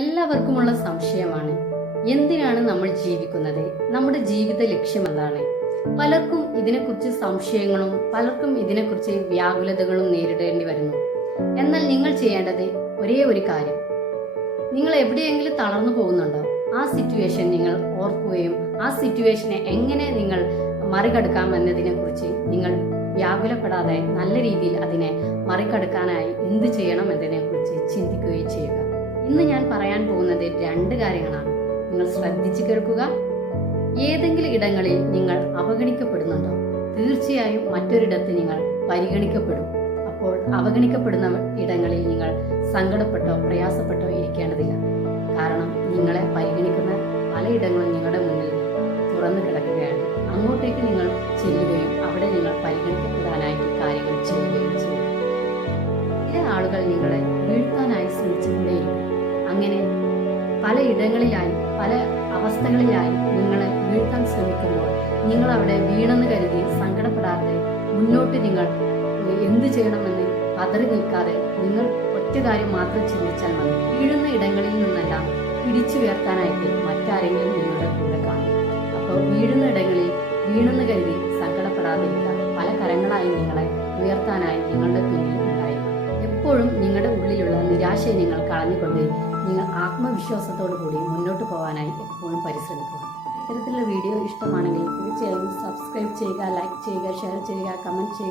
എല്ലാവർക്കുമുള്ള സംശയമാണ്, എന്തിനാണ് നമ്മൾ ജീവിക്കുന്നത്? നമ്മുടെ ജീവിത ലക്ഷ്യം എന്താണ്? പലർക്കും ഇതിനെക്കുറിച്ച് സംശയങ്ങളും പലർക്കും ഇതിനെക്കുറിച്ച് വ്യാകുലതകളും നേരിടേണ്ടി വരുന്നു. എന്നാൽ നിങ്ങൾ ചെയ്യേണ്ടത് ഒരേ ഒരു കാര്യം. നിങ്ങൾ എവിടെയെങ്കിലും തളർന്നു പോകുന്നുണ്ടോ? ആ സിറ്റുവേഷൻ നിങ്ങൾ ഓർക്കുകയും ആ സിറ്റുവേഷനെ എങ്ങനെ നിങ്ങൾ മറികടക്കാം എന്നതിനെ കുറിച്ച് നിങ്ങൾ വ്യാകുലപ്പെടാതെ നല്ല രീതിയിൽ അതിനെ മറികടക്കാനായി എന്ത് ചെയ്യണം എന്നതിനെ കുറിച്ച് ചിന്തിക്കുകയും ചെയ്യുക. ഇന്ന് ഞാൻ പറയാൻ പോകുന്നത് 2 കാര്യങ്ങളാണ്. നിങ്ങൾ ശ്രദ്ധിച്ചു കേൾക്കുക. ഏതെങ്കിലും ഇടങ്ങളിൽ നിങ്ങൾ അവഗണിക്കപ്പെടുന്നുണ്ടോ? തീർച്ചയായും മറ്റൊരിടത്ത് നിങ്ങൾ പരിഗണിക്കപ്പെടും. അപ്പോൾ അവഗണിക്കപ്പെടുന്ന ഇടങ്ങളിൽ നിങ്ങൾ സങ്കടപ്പെട്ടോ പ്രയാസപ്പെട്ടോ ഇരിക്കേണ്ടതില്ല. കാരണം നിങ്ങളെ പരിഗണിക്കുന്ന പലയിടങ്ങളും നിങ്ങളുടെ മുന്നിൽ തുറന്നു കിടക്കുകയാണ്. അങ്ങോട്ടേക്ക് നിങ്ങൾ ചെല്ലുകയും അവിടെ നിങ്ങൾ പരിഗണിക്കപ്പെടാനായിട്ട് കാര്യങ്ങൾ ചെയ്യുകയും ചെയ്യും. ചില ആളുകൾ നിങ്ങളെ വീഴ്ത്താനായി ശ്രമിച്ചുകൊണ്ടേയിരിക്കും. അങ്ങനെ പല ഇടങ്ങളിലായി പല അവസ്ഥകളിലായി നിങ്ങളെ വീഴ്ത്താൻ ശ്രമിക്കുമ്പോൾ നിങ്ങൾ അവിടെ വീണെന്ന് കരുതി സങ്കടപ്പെടാതെ മുന്നോട്ട് നിങ്ങൾ എന്ത് ചെയ്യണമെന്ന് പതറി നിൽക്കാതെ നിങ്ങൾ ഒറ്റ കാര്യം മാത്രം ചിന്തിച്ചാൽ മതി. വീഴുന്ന ഇടങ്ങളിൽ നിന്നെല്ലാം പിടിച്ചുയർത്താനായിട്ട് മറ്റാരെങ്കിലും നിങ്ങളുടെ കൂടെ കാണും. അപ്പോൾ വീഴുന്ന ഇടങ്ങളിൽ വീണെന്ന് കരുതി സങ്കടപ്പെടാതിരിക്കാൻ പല കരങ്ങളായി നിങ്ങളെ ഉയർത്താനായി നിങ്ങളുടെ പിന്നിൽ ഉണ്ടായിരിക്കും. എപ്പോഴും നിങ്ങളുടെ ഉള്ളിലുള്ള നിരാശയെ നിങ്ങൾ കളഞ്ഞുകൊണ്ട് നിങ്ങൾ ആത്മവിശ്വാസത്തോടു കൂടി മുന്നോട്ട് പോകാനായി എപ്പോഴും പരിശ്രമിക്കുക. ഇത്തരത്തിലുള്ള വീഡിയോ ഇഷ്ടമാണെങ്കിൽ തീർച്ചയായും സബ്സ്ക്രൈബ് ചെയ്യുക, ലൈക്ക് ചെയ്യുക, ഷെയർ ചെയ്യുക, കമൻറ്റ് ചെയ്യുക.